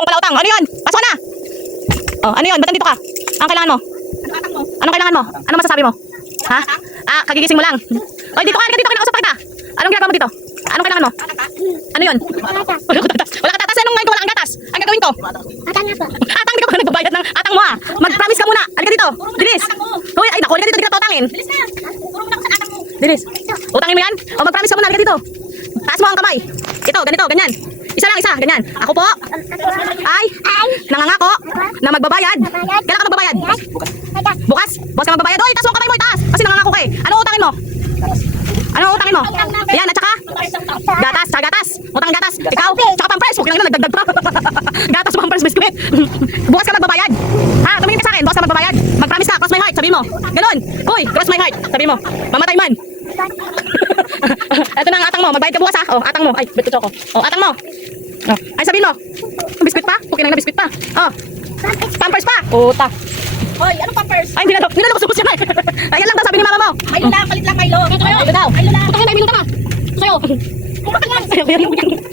Utang pala utang. Ano yun? Pasok ka na. Oh, ano yun? Ba't nandito ka? Anong kailangan mo? Anong kailangan mo? Anong masasabi mo? Ha? Ah, kagigising mo lang. Oy, dito ka, halika dito, kinakausap kita. Anong ginagawa mo dito? Anong kailangan mo? Ano yun? Wala ka tatas. Wala ka tatas. Anong ngayon ko wala kang gatas? Ang gagawin ko? Atang na po. Atang, di ka pa nagbabayad ng atang mo ah. Mag-promise ka muna. Halika dito. Bilis. Hoy, ay naku, halika dito, di ka tatangin. Bilis na. Puro mo na ako sa atang mo. Bilis. Utangin mo yan? O mag-promise ka muna, halika dito. Taas mo ang kamay. Ito, ganito, ganyan. Isa lang, isa, ganyan. Ako po ay nangangako na magbabayad. Kailan ka magbabayad? Bukas? Bukas ka magbabayad? Oy, taas mo ang kamay mo, itaas. Kasi nangangako ka eh. Ano utangin mo? Ano utangin mo? Ayan, at saka? Gatas, sa gatas. Utang gatas. Ikaw, tsaka pampers. Huwag lang nagdagdag pa. Gatas, pampers, biskuit. Bukas ka magbabayad. Ha, tumingin ka sa akin. Bukas ka magbabayad. Mag-promise ka, cross my heart. Sabi mo. Ganun. Uy, cross my heart. Sabi mo. Mamatay man. Ito na ang atang mo. Magbayad ka bukas ha. Oh, atang mo. Ay, bit ko choco. Oh, atang mo. Oh. Ay, sabihin mo. Biskuit pa? Okay lang na biskuit pa. Oh. Pampers pa. Puta. Hoy, anong pampers? Ay, hindi na daw subos yan eh. Ayan lang daw sabi ni mama mo. Milo lang, palit lang Milo. Milo daw. Milo lang. Putangin na, Milo ka. Sa'yo. Kumakan lang.